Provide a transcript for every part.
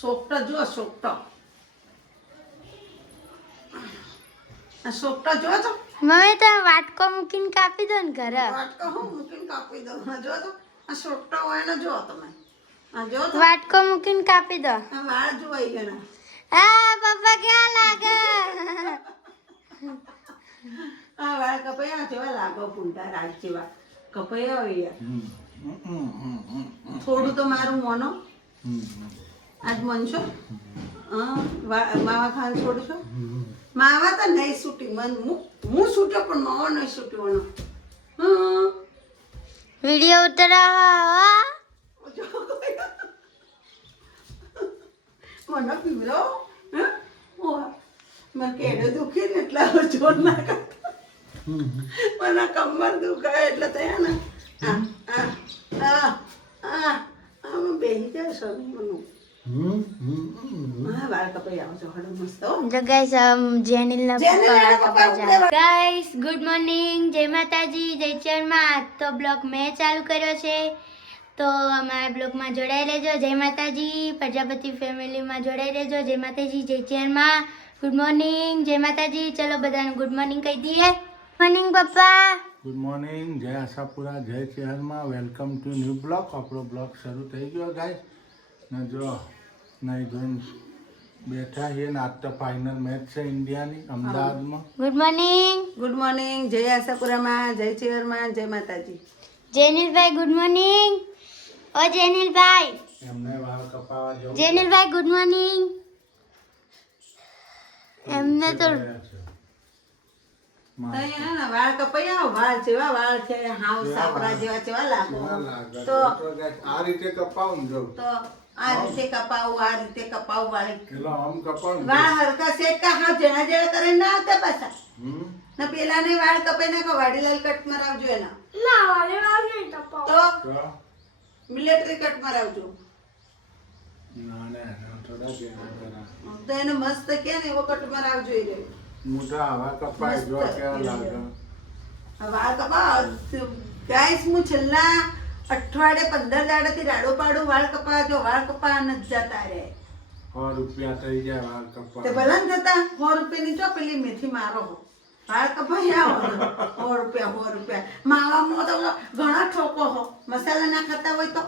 સોકટો જો સોકટો. આ સોકટો જો તો. મમ્મી તમે વાટકો મૂકીને કાપી દો ને ઘરે. વાટકો હું મૂકીને કાપી દઉં. આ જો તો આ સોકટો હોય ને જો તમે. આ જો તો વાટકો મૂકીને કાપી દો. આ વાળ જોઈ ગણા. આ પપ્પા કેવા લાગે. આ વાળ કપાયા જેવા લાગો પૂંટા રાજ જેવા કપાયા હોય યાર. થોડું તો મારું મોનો આજ મનશો. માવા ખાન છોડ છો. માવા તો નહીં છૂટી મન હું છૂટ્યો પણ માવો નહીં છૂટ્યો. વિડિયો ઉતરાવા મને પીવરો મને કેડો દુખે ને એટલે જોર ના કરતા. મને કમર દુખાય એટલે થયા ને બેસી જાય સર મને. હા વાળ કપાઈ આવો છો હડો મસ્ત. જો ગાઈસ જેનિલ ના પપ્પા કપાઈ જાય. ગાઈસ ગુડ મોર્નિંગ, જય માતાજી, જય ચરમાં. તો બ્લોગ મેં ચાલુ કર્યો છે તો અમારા બ્લોગમાં જોડાઈ રહેજો. જય માતાજી, પ્રજાપતિ ફેમિલીમાં જોડાઈ રહેજો. જય માતાજી, જય ચરમાં. ગુડ મોર્નિંગ, જય માતાજી. ચલો બધાને ગુડ મોર્નિંગ કહી દઈએ. મોર્નિંગ પપ્પા. ગુડ મોર્નિંગ, જય આશાપુરા, જય ચેહરમાં. Welcome to new blog. આપણો બ્લોગ શરૂ થઈ ગયો ગાઈસ. ને જો નહીં ધોઈને બેઠા છીએ ને આજ તો ફાઇનલ મેચ છે ઇન્ડિયાની અમદાવાદમાં. Good morning. ગુડ મોર્નિંગ, જય આશાપુરામાં, જય ચેરમાં, જય માતાજી. જેનિલભાઈ ગુડ મોર્નિંગ. ઓ જેનિલભાઈ. એમને વાળ કપાવા જવું જેનિલભાઈ ગુડ મોર્નિંગ. એમને તો વાળ કપાયા વાળ જેવા વાળ છે હાવ સાપરા જેવા જેવા લાગો. તો આ રીતે કપાવું જો તો આ રીતે કપાવું આ રીતે કપાવું વાળ પેલો આમ કપાવું વાળ હરકા સેટ કા હાવ જણા જણા કરે ના આવતા પાછા. ના પેલા ને વાળ કપાઈ નાખો વાડીલાલ કટ મરાવજો એના. ના વાલે વાળ નહીં કપાવ. તો મિલિટરી કટ મરાવજો. ના ના થોડા જેવા કરા તો એને મસ્ત કે ને એવો કટ મરાવજો એ રહ્યો. મોટા આવા કપાય જો કેવા લાગે. વાળ કપા ગાઈસ હું છેલ્લા અઠવાડિયે 15 દાડાથી રાડો પાડું વાળ કપા જો વાળ કપા ન જતા રે. 100 રૂપિયા થઈ જાય વાળ કપા. તે ભલન થતા 100 રૂપિયાની જો પેલી મેથી મારો વાળ કપાયા 100 રૂપિયા માવામાં તો ઘણા ઠોકો હો. મસાલા ના ખાતા હોય તો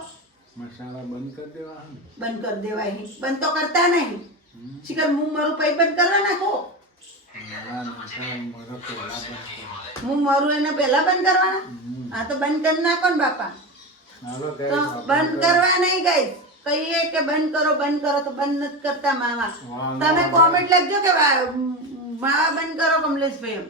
મસાલા બંધ કરી દેવા. બંધ કરી દેવાય. બંધ તો કરતા નહીં. શિખર હું મારું પૈ બંધ કરવા નાખો. હું મારું એને પેલા બંધ કરવાના. હા તો બંધ કરી નાખો ને બાપા. તો બંધ કરવા નહીં ગઈ કહીએ કે બંધ કરો તો બંધ નથી કરતા માવા. તમે કોમેન્ટ લખજો કે માવા બંધ કરો કમલેશભાઈ.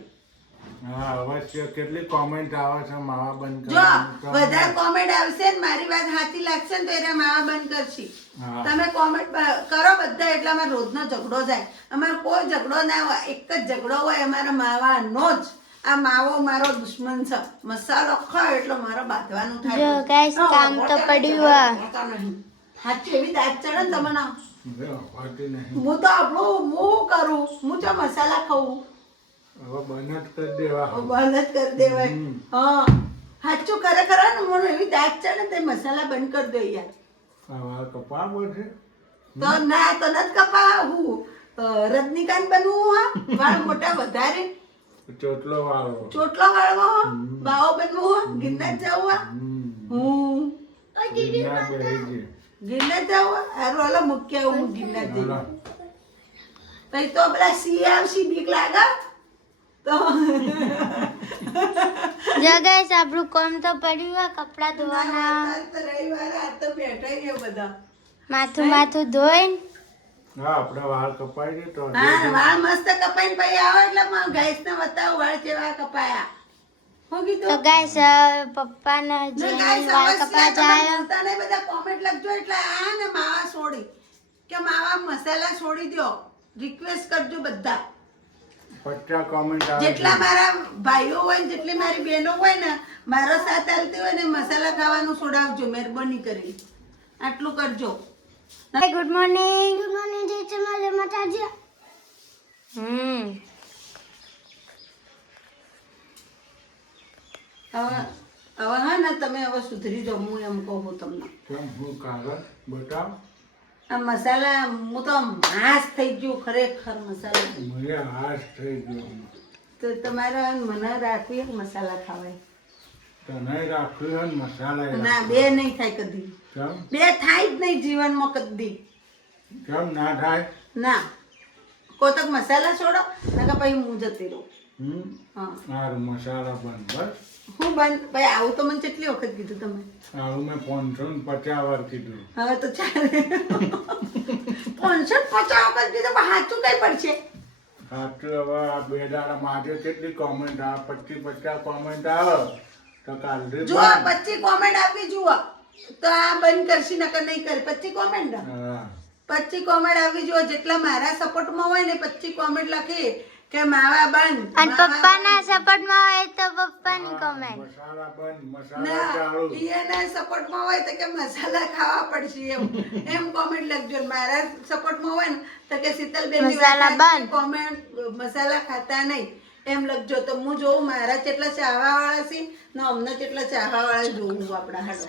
હા અવશ્ય કેટલી કોમેન્ટ આવે છે માવા બંધ જો કરો. વધારે કોમેન્ટ આવશે ને મારી વાત સાચી લાગશે ને તો એને માવા બંધ કરશી. તમે કોમેન્ટ કરો બધા એટલે અમારે રોજનો ઝઘડો જાય. અમારે કોઈ ઝઘડો ના હોય એક જ ઝઘડો હોય અમારા માવાનો જ. આ માવો મારો દુશ્મન છે. મસાલો ખાય એટલે મારો બાંધવાનું થાય. જો ગાઈસ કામ તો પડ્યું. હાચી એવી દાંત ચડે ને તમને. હોતી નહીં. હું તો આપણું હું કરું હું તો મસાલા ખાઉં. હવે બંધ જ કરી દેવા. બંધ જ કરી દેવાય. હા સાચું ખરેખર ને મને એવી દાંત ચડે તે મસાલા બંધ કરી દો યાર. આ વાળ કપાવો છે તો ના તો નથી કપાવું. રજનીકાંત બનવું હા વાળ મોટા વધારે ચોટલો વાળો. ચોટલો વાળવો હો બાવો બનવું હો ગિરનાર જવું હા. ગિરનાર બેસી ગિરનાર જવું હારું હાલો મૂકી આવું હું ગિરનાર જઈ. તઈ તો પેલા સિંહ આવશી બીક લાગે તો જો ગાઈસ આપણું કામ તો પડ્યું. કપડા ધોવાના. રવિવાર આ તો બેઠા રહ્યો બધા. માથું ધોઈને હા આપણે વાળ કપાઈ દે તો હા વાળ મસ્ત કપાઈને પછી આવે એટલે ગાઈસ ને બતાવું વાળ જેવા કપાયા. હું તો કીધું ગાઈસ પપ્પાને જે વાળ કપા જાય તને બધા કોમેન્ટ લખજો એટલે આ ને માવા છોડી કે માવા મસાલા છોડી દો. રિક્વેસ્ટ કરજો બધા 50 કોમેન્ટ આવે. જેટલા મારા ભાઈઓ હોય ને જેટલી મારી બહેનો હોય ને મારો સાથ હાલતી હોય ને મસાલા ખાવાનું છોડાવજો મહેરબાની કરી. આટલું કરજો. Good morning. ગુડ મોર્નિંગ જય ચમાલે માતાજી. હવે હા ને તમે હવે સુધરી જાઓ હું એમ કહું તમને. કેમ હું કાગળ બતાવ આ મસાલા હું તો આમ હાશ થઈ ગયું ખરેખર મસાલા. મને હાશ થઈ ગયો. તો તમારે મને રાખવી એક મસાલા ખાવાય. તને રાખ્યું હોય ને મસાલા ના બે નહીં થાય કદી. કેમ બે થાય જ નહીં જીવનમાં કદી. કેમ ના થાય? ના કોતક મસાલા છોડો નકર પછી હું જતી રહું. હા સારું મસાલા બંધ બસ. હું બંધ ભાઈ આવું તો મને કેટલી વખત કીધું તમે. આવું મેં 550 વાર કીધું. હવે તો ચાલે 550 વખત કીધું પણ સાચું કઈ પડશે. સાચું હવે આ 2 દાડામાં આજે કેટલી કોમેન્ટ આવે? 25-50 કોમેન્ટ આવે તો કાલે જો 25 કોમેન્ટ આપી જુઓ તો આ બંધ કરશી નકર નહીં કરે. 25 કોમેન્ટ હા 25 કોમેન્ટ આવી જુઓ. જેટલા મારા સપોર્ટમાં હોય ને 25 કોમેન્ટ લખી કે માવા બંધ. અને પપ્પાના સપોર્ટમાં હોય તો પપ્પાની કોમેન્ટ. મસાલા બંધ મસાલા ના ચાલુ. એના સપોર્ટમાં હોય તો કે મસાલા ખાવા પડશે એમ કોમેન્ટ લખજો. મારા સપોર્ટમાં હોય ને તો કે શીતલબેન મસાલા બંધ. કોમેન્ટ મસાલા ખાતા નહીં એમ લખજો. તો હું જોઉં મારા કેટલા ચાહવા વાળા છે ને અમને કેટલા ચાહવા વાળા જોઉં આપણા હાડો.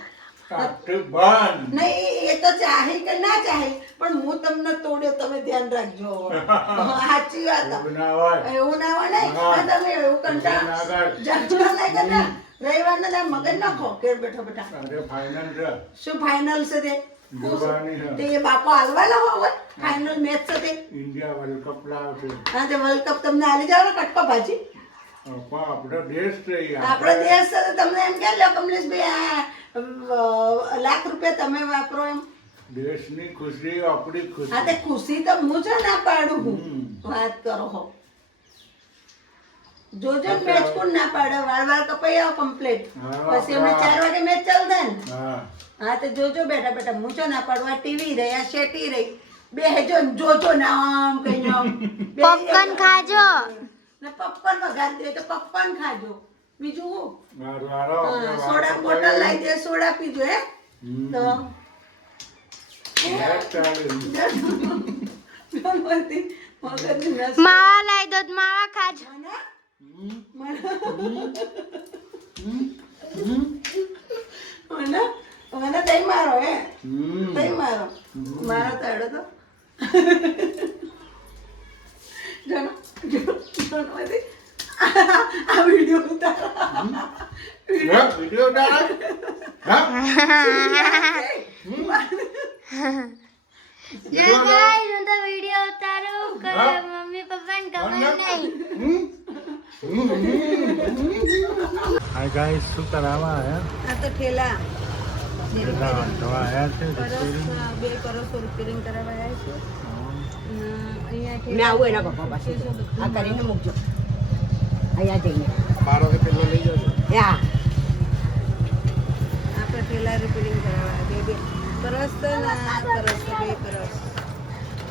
સાચું બંધ. નહીં એ તો ચાહે કે ના ચાહે પણ હું તમને તોડ્યો તમે ધ્યાન રાખજો. સાચી વાત. એવું ના હોય. એવું ના હોય ને તમે એવું કંટાળો ઝઘડો નહીં કરતા. રવિવારના ના મગજ નાખો ઘેર બેઠો બેઠા. અરે ફાઇનલ છે. શું ફાઇનલ છે તે? જોવાની છે. તે બાપો હાલવાના હોય ફાઇનલ મેચ છે તે. ઇન્ડિયા વર્લ્ડ કપ લાવશે. હા તે વર્લ્ડ કપ તમને હાલી જાવ ને કટકો ભાજી. પણ આપણો દેશ છે યાર. આપણો દેશ છે તો તમને એમ કે લો કમલેશભાઈ આ લાખ રૂપિયા તમે વાપરો એમ. દેશની ખુશી આપણી હા ખુશી. તે ખુશી તો હું છે ના પાડું હું. વાત કરો હો જોજો મેચ કોણ ના પાડે. વાર કપાઈ આવો કમ્પ્લીટ. પછી અમે 4 વાગે મેચ ચાલતા ને. હા હા તો જોજો બેઠા બેઠા હું છો ના પાડવા ટીવી રહી આ શેટી રહી બે હેજો ને જોજો ના આમ કઈ આમ પોપકોર્ન ખાજો. ને પપ્પન વઘાર દે તો પપ્પન ખાજો. બીજું હું મારું હારો આપણે વાત સોડા બોટલ લાવી દે સોડા પીજો હે તો મેચ ચાલુ. ગણપતિ મગજની નસ માવા લાવી દો તો માવા ખાજો. મને તઈ મારો હે હમ. તઈ મારો મારો તો હેડો તો જનો ગણપતિ આ વિડીયો ઉતારો હા, વિડીયો ડાળ. હા? ના ગાઈસ હું તો વિડિયો ઉતારું કરે મમ્મી પપ્પાને ખબર નહીં. હાય ગાઈસ, શું કરાવવા આયા? આ તો ઠેલા ધોવા આયા છે પરસ 2 પરસ રિપેરિંગ કરાવવા આવ્યા છે. મેં આવું એના પપ્પા પાસે આ કરીને મૂકજો અહીંયા જઈને બારો કે પેલો લઈ જજો. યા આપણે ઠેલા રિપેરિંગ કરાવવા બે પરસ તો ના પરસ તો 2 પરસ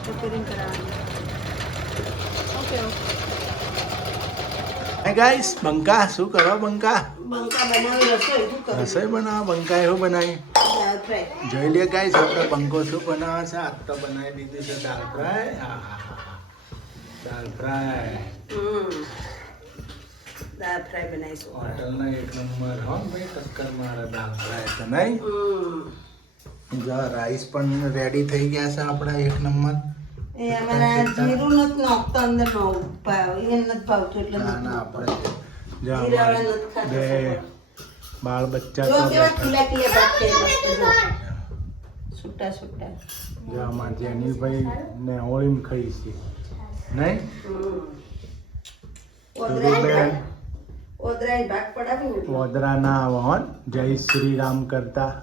રિપેરિંગ કરાવવા. ઓકે હાય ગાઈસ, બંકા શું કરો? બંકા બંકા બનાવી રસોઈ શું કરું? રસોઈ બનાવો. બંકા એવું બનાવી દાળ ફ્રાય. જોઈ લે ગાઈસ, આપણે બંકો શું બનાવે છે. આજ તો બનાવી દીધી છે દાળ ફ્રાય. દાળ ફ્રાય દાળ ફ્રાય બનાવીશું. હોટલનો એક નંબર હો ભાઈ, ટક્કર મારે દાળ ફ્રાય તો નહીં. જો રાઈસ પણ રેડી થઈ ગયા છે આપણા એક નંબર. એ અમારા જીરું નથી નાખતો અંદર નો ભાવ એ નથી ભાવતું એટલે ના નથી ના નાખતો. આપણે જો જીરાવાળા નથી ખાતા બે સગવડ. બાળ બચ્ચા જો તો કેવા બેઠા. ખીલા ખીલા ભાત છે મસ્ત જો. છૂટા છૂટા. જો આમાં જેનીભાઈ ને ઓળીમ ખાઈ છે નહીં. ઓદરાય ઓદરાય ભાગ પડાવી ઓદરા ના આવે હો. જય શ્રી રામ કરતા.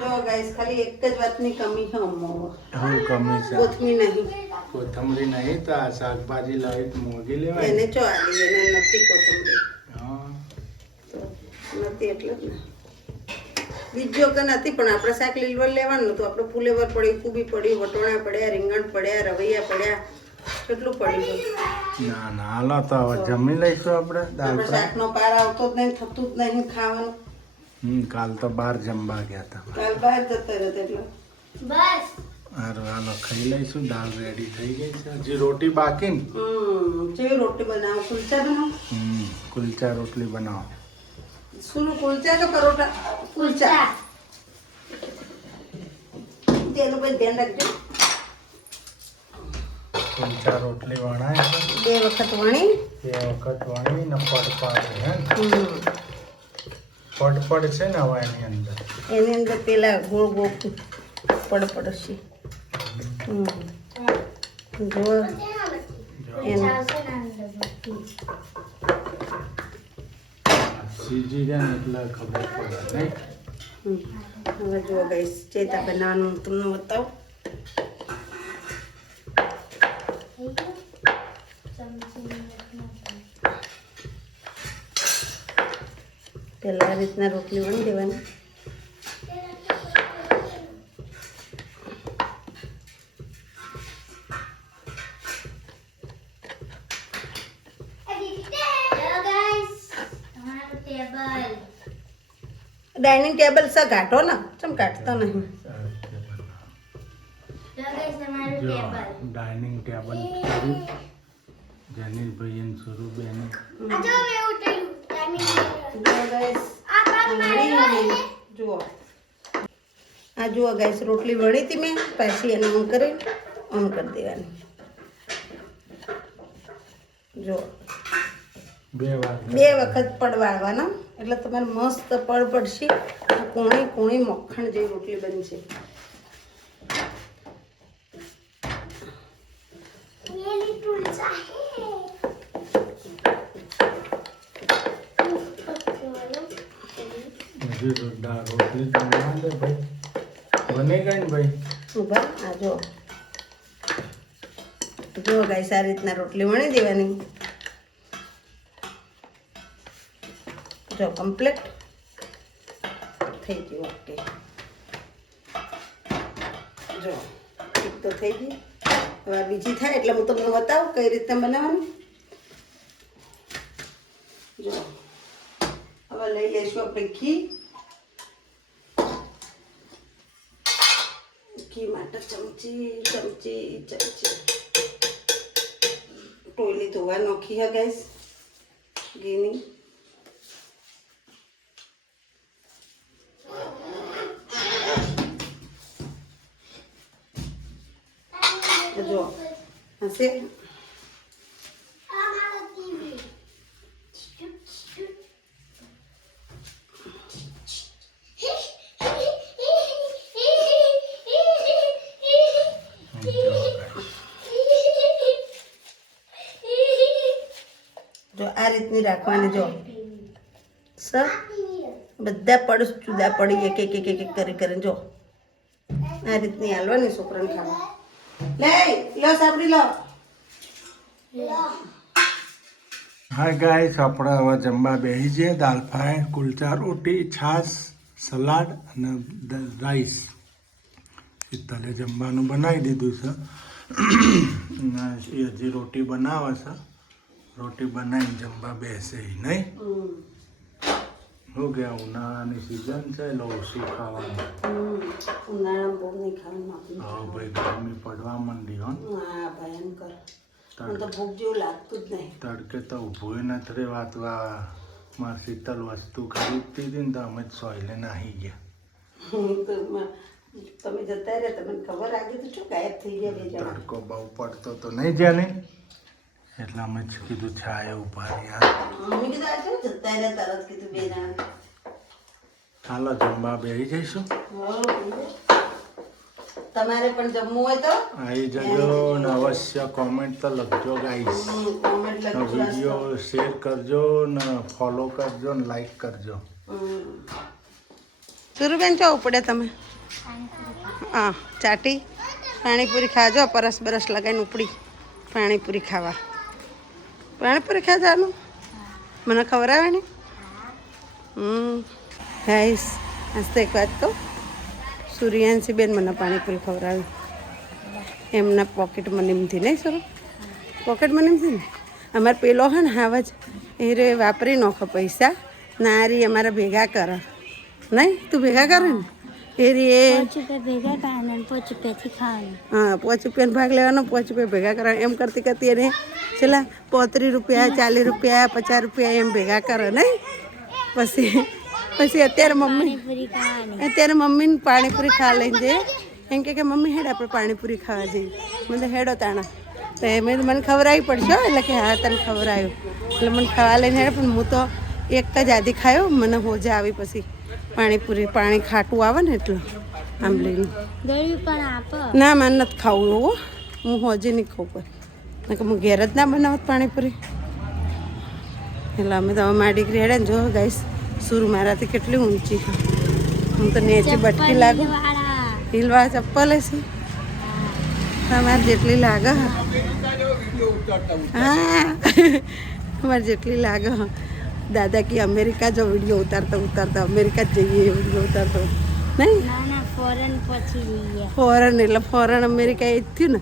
જો ગાઈસ ખાલી એક જ વાતની કમી છે અમ્મા. હું કમી છે. કોથમી નહીં કોથમરી નહીં તો આ શાકભાજી લાવી તો મોંઘી લેવાય એને ને. ચો આલી એને નથી કોથમરી હા. નથી એટલે જ ને બીજો કે નથી પણ આપણે શાક લીલવર લેવાનું તો આપણે ફુલેવર પડ્યું કુબી પડ્યું વટોણા પડ્યા રીંગણ પડ્યા રવૈયા પડ્યા કેટલું પડ્યું છે. ના ના હાલો તો હવે જમી લઈશું આપણે દાળ આપણે ફ્રાય. શાકનો પાર આવતો જ નહીં થતું જ નહીં ખાવાનું. કાલ તો બહાર જમવા ગયા હતા. કાલ બહાર જતો રહ્યો એટલે બસ સારું હાલો ખાઈ લઈશું. દાળ રેડી થઈ ગઈ છે. હજી રોટી બાકી ને. જેવી રોટી બનાવો કુલચા બનાવો કુલચા રોટલી બનાવો. શું કુલચા કે પરોઠા કુલચા તેનું પણ ધ્યાન રાખજો. કુલચા રોટલી વણાય છે 2 વખત વણી. 2 વખત વણી ને પડપડ છે હે હમ. પડપડ છે ને હવે એની અંદર એની અંદર પેલા ગોળ ગોળ પડશે. જો એનું સીજી જાય ને એટલે ખબર પડે નહીં. હવે જુઓ ગાઈસ ચેતા બનાવવાનું તમને બતાવું. પેલા આ રીતના રોટલી વણી દેવાની. ડાઇનિંગ ટેબલ સે કાઢો ને, ચમ કાઢતા નહીં. ડાઇનિંગ ટેબલ જનીશભાઈ અને સુરુબેન જુઓ આ જુઓ ગાઈસ રોટલી વળી હતી મેં, પાછી એને ઓન કરી દેવાની. જો 2 વખત પડવાળવાના એટલે તમારે મસ્ત પડ પડશે. કોણી કોણી મક્ખણ જેવી રોટલી બનશે. રોટલી બના દે ભાઈ, બને ગઈ ને ભાઈ. ઉભા આ જો ગાઈસ આ રીતના રોટલી વણી દેવાની. જો કમ્પ્લીટ થઈ ગયું. ઓકે જો એક તો થઈ ગઈ. હવે આ બીજી થાય એટલે હું તમને બતાવું કઈ રીતે બનાવવાનું. જો હવે લઈ લઈશું આપણે ઘી. ઘી માટે ચમચી ટોયલી ધોવા નાખી હે ગાઈસ ઘીની. જો હશે જો આ રીતની રાખવાની. જો સર બધા પડ જુદા પડી એક કરી કરીને જો આ રીતની હાલવાની છોકરાને ખાવા. લો સાબડી લો. હા ગાઈસ આપણે હવે જમવા બેસી જઈએ. દાલ ફ્રાય, કુલચા રોટી, છાશ, સલાડ અને રાઈસ. શીતલે જમવાનું બનાવી દીધું છે. એ હજી રોટી બનાવે છે. રોટી બનાવીને જમવા બેસે નહીં. શું કે ઉનાળાની સિઝન છે એટલે ઓછું ખાવાનું. ઉનાળામાં બહુ નહીં ખાવાનું. હા ભાઈ ગરમી પડવા માંડી હો. હા ભયંકર. મને તો ભૂખ જેવું લાગતું જ નહીં. તડકે તો ઊભું નથી રહેવાતું. આ મારી શીતલ વસ્તુ ખરીદતી હતી ને તો અમે જ સોયલે નાહી ગયા. તમે જતા રહ્યા તમને ખબર આવી તો શું ગાયબ થઈ ગયા 2 જણા. તડકો બહુ પડતો તો નહીં જ્યાં નહીં એટલે અમે જ કીધું છાયા ઉભા રહ્યા. મમ્મી કીધું આ કેમ જતા રહ્યા તરત કીધું 2 જણા. ચાલો જમવા બેસી જઈશું. તમારે પણ જમવું હોય તો આવી જજો ને અવશ્ય કોમેન્ટ તો લખજો ગાઈસ. કોમેન્ટ લખજો. વિડીયો શેર કરજો ને ફોલો કરજો ને લાઈક કરજો. સુરુબેન ચો ઉપડે તમે? હા ચાટી પાણીપુરી ખાજો. પરસ બરસ લગાવીને ઉપડી પાણીપુરી ખાવા. પાણીપુરી ખાવાનું મને ખવડાવે ને. ગાઈસ આજ એક વાત કહું, સૂર્યાંશી બેન મને પાણીપુરી ખવડાવી એમના પોકેટ મનીમથી. નહીં સર પોકેટ મનીમથી ને અમારે પેલો હે ને હાવ જ એ રે વાપરી નાખો પૈસા. નારી અમારા ભેગા કરે નહીં. તું ભેગા કરે ને એ રે ભેગા ખાવાના, 5 રૂપિયાથી ખાવાનું. હા 5 રૂપિયાનો ભાગ લેવાનો, 5 રૂપિયા ભેગા કરવાના. એમ કરતી કરતી એને છેલ્લા 35 રૂપિયા, 40 રૂપિયા, 50 રૂપિયા એમ ભેગા કરે નહીં. પછી અત્યારે મમ્મીને પાણીપુરી ખાવા લઈને જાય એમ કે મમ્મી હેડ આપણે પાણીપુરી ખાવા જઈએ. મને હેડો તાણા તો મેં મને ખવડાવી પડશે એટલે કે હા તને ખવડાવ્યું એટલે મને ખાવા લઈને હેડ. પણ હું તો એક જ આધી ખાયો. મને હોજા આવી પછી પાણીપુરી પાણી ખાટું આવે ને એટલે આંબલીનું ગળ્યું પણ આપો. ના મારે નથી ખાવું એવું. હું હોજે નહીં ખાઉં પણ કે હું ઘેર જ ના બનાવત પાણીપુરી. એટલે અમે તો મારી દીકરી હેડે ને જો ગાઈસ સુર મારાથી કેટલી ઊંચી. હું તો નેચી બટકી લાગુ. હિલવા ચપ્પલ છે તમારે જેટલી લાગે હા તમારે જેટલી લાગે. દાદા કે અમેરિકા જો વિડીયો ઉતારતા અમેરિકા જ જઈએ વિડીયો ઉતારતો નહીં. ના ના ફોરેન પછી જઈએ. ફોરેન એટલે ફોરેન અમેરિકા એ જ થયું ને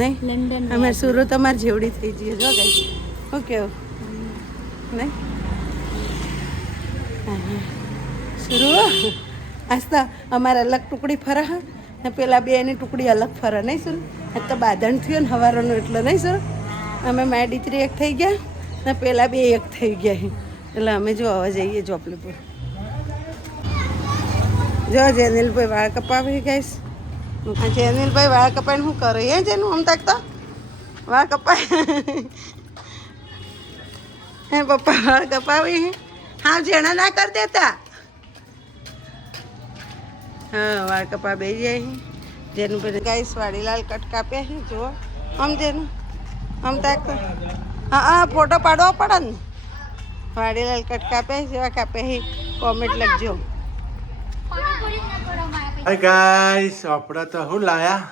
નહીં. લંડન અમે સુરત અમારે જેવડી થઈ જઈએ જો કઈ ઓકે નહીં સુરુ આજ તો અમારે અલગ ટુકડી ફરે હા ને પેલા બે એની ટુકડી અલગ ફરે નહીં સુરુ. આજ તો બાંધણ થયું ને હવારનું એટલે નહીં સુરુ. અમે મારી દીકરી એક થઈ ગયા ને પેલા બે એક થઈ ગયા એટલે અમે જો હવે જઈએ ચોપલીપુર. જો જેનિલભાઈ વાળ કપાવી ગઈશ. આ જેનિલભાઈ વાળ કપાઈને શું કરે એ જેનું આમ તાકતા વાળ કપાય હે પપ્પા વાળ કપાવી હા જેણા ના કરી દેતા. હા વાળ કપા બે જાય જેનું પેલું ગાઈસ વાડીલાલ કટ કાપ્યા છે જુઓ આમ જેનું આમ તાકતા હા હા ફોટો પાડવો પડે ને. વાડીલાલ કટ કાપ્યા જેવા કાપ્યા છે કોમેન્ટ લખજો. હાય ગાઈસ આપણે તો શું લાયા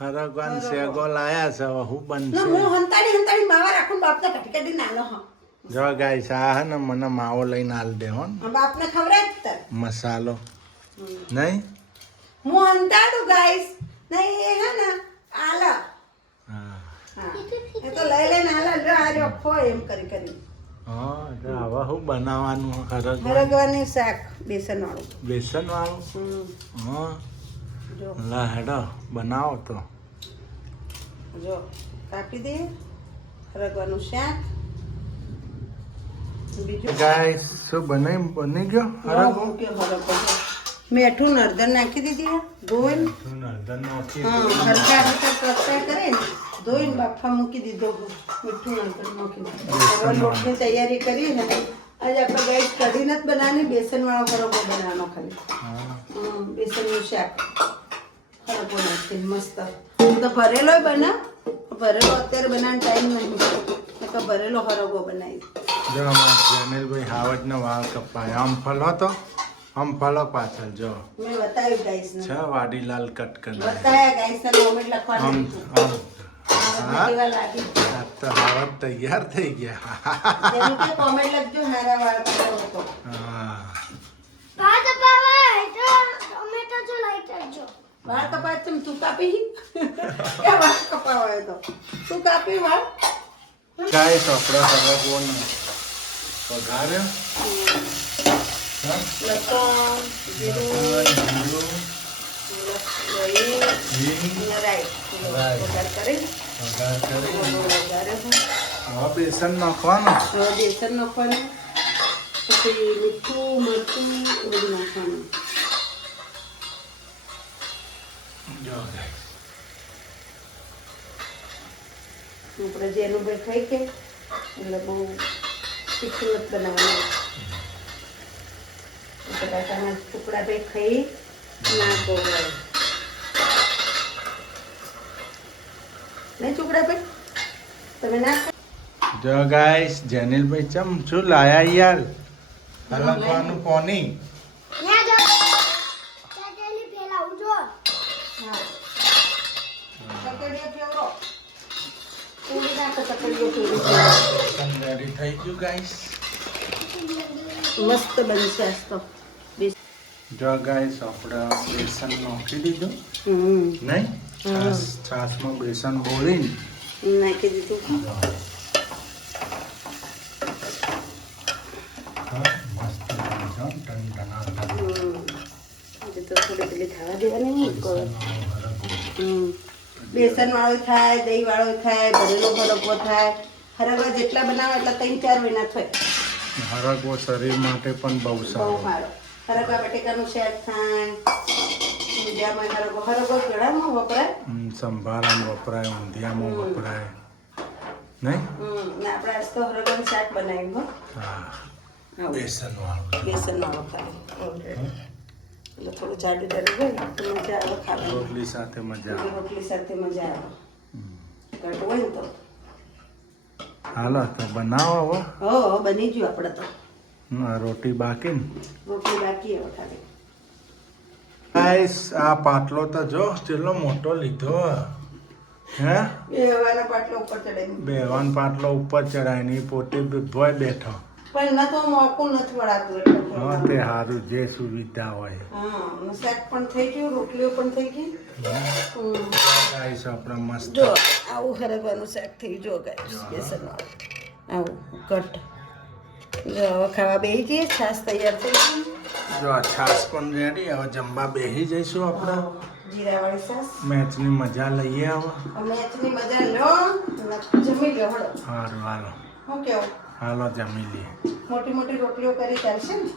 હરગવાન શેગો લાયા છે. હવે શું બનશે હંતાડી માવા રાખું બાપને કટી કટી નાલો હા. જો ગાઈસ આ હે ને મને માવો લઈને આલ દે હો બાપને ખવડાય જ મસાલો નહીં. હું હંતાડું ગાઈસ નહીં એ હે ને આલા હા એ તો લઈ લઈને આલા જો આ જો ખો એમ કરી કરી. હા તો હવે શું બનાવવાનું હરગવાન હરગવાની શાક બેસન વાળું. બેસન વાળું હા જો લા હેડો બનાવો તો. જો કાપી દે હરગવાનું શાક. બીજું ગાઈસ શું બની ગયો હરગવો. મેઠું નરદર નાખી દીધી ધોઈને હા હરકા હરકા પ્રસાર કરે ને ધોઈને બાફા મૂકી દીધો. મીઠું નરદર નાખી હવે લોટની તૈયારી કરીએ ને આજે આપણે ગાઈસ કઢી નથી બનાવવાની બેસન વાળો હરગવો બનાવવાનો ખાલી. બેસનનું શાક હરગવો નાખીને મસ્ત. તો ભરેલો બના ભરેલો અત્યારે બનાવવાનો ટાઈમ નહીં તો ભરેલો હરગવો બનાવી. જો અમારા જેનિલભાઈ હાવજનો વાળ કપાય આમ ફલો તો આમ ફલો પાછળ જો મેં બતાવ્યું ગાઈસ ને છે વાડીલાલ કટ કરી બતાયા ગાઈસ ને કોમેન્ટ આમ લખવાનું. આમ કેવા લાગી આ તો હાવજ તૈયાર થઈ ગયા. જેમ કે કોમેન્ટ લખજો મારા વાળ કપાવો તો. હા ભાત અપાવાય તો ટોમેટો જો લાઈટ કરજો. વાળ કપાય તું કાપી કે વાળ કપાવાય તો તું કાપી વાળ. ગાઈસ આપણો હરગવો વઘાર્યો લસણ જીરું રાઈ વઘાર કરી હવે બેસન નાખવાનું. હવે બેસન નાખવાનું પછી મીઠું મરચું બધું નાખવાનું. જો ગાઈસ આપણે જેનું ભાઈ ખાઈ કે એટલે બહુ તીખું નથી બનાવવાનું. બટાકાના ટુકડા ભાઈ ખાઈ ના ગોળાય નહીં ટુકડા ભાઈ તમે ના ખાઈ. જો ગાઈસ જેનિલભાઈ ચમ શું લાયા યાર હલકવાનું પોની. ન્યા જો ચાટેલી પેલા ઉજો. હા ચકડીઓ ફેવરો પૂરી નાખો ચકડીઓ ફેવરી રેડી થઈ ગયું ગાઈસ. મસ્ત બનશે આજ તો. જો ગાઈસ આપણે બેસન નાખી દીધું નહીં. છાશમાં બેસન બોળીને નાખી દીધું. મસ્ત ટનટના આજે તો થોડી પેલી થવા દેવાની નહીં બેસન વાળો થાય દહીં વાળો થાય ભરેલો હરગવો થાય. હરગવા જેટલા બનાવો એટલા 3-4 મહિના થાય. હરગવો શરીર માટે પણ બહુ બહુ સારો. સારો. હરગવા બટેકાનું શાક થાય ઊંધિયામાં હરગો કેળામાં વપરાય. સંભારામાં વપરાય, ઊંધિયામાં વપરાય નહીં. ને આપણે આજ તો હરગોનું શાક બનાવ્યું હો. હા, બેસનવાળું. બેસનવાળો ખાલી એટલે થોડું જાડું જાડું હોય તો મજા આવે ખાવાની. રોટલી સાથે મજા આવે. રોટલી સાથે મજા આવે. ઘટ હોય ને તો હાલો તો બનાવો હવે. હો બની ગયું આપણે તો. રોટી બાકી ને રોટલી બાકી હવે ખાલી. ગાઈસ આ પાટલો તો જો ચેટલો મોટો લીધો હે. બેહવાનો પાટલો ઉપર ચડાવી બેવાન પાટલો ઉપર ચડાય ને પોતે ભોય બેઠો. પણ ના તો મોકું નથી વળાતું એટલે હા તે સારું જે સુવિધા હોય. હા શાક પણ થઈ ગયું, રોટલીઓ પણ થઈ ગઈ. ગાઈસ આપણે મસ્ત જો આવું હરગવાનું શાક થઈ જો ગાઈસ બેસનવાળું આવું કટ. જો હવે ખાવા બેસી જઈએ. છાશ તૈયાર થઈ ગઈ. જો આ છાશ પણ રેડી. હવે જમવા બેસી જઈશું આપણે. જીરાવાળી છાશ. મેચની મજા લઈએ હવે. મેચની મજા લો અને જમી લો હળો. સારું હાલો શું કેવું? હાલો જમી લઈએ. મોટી મોટી રોટલીઓ કરી ચાલશે ને?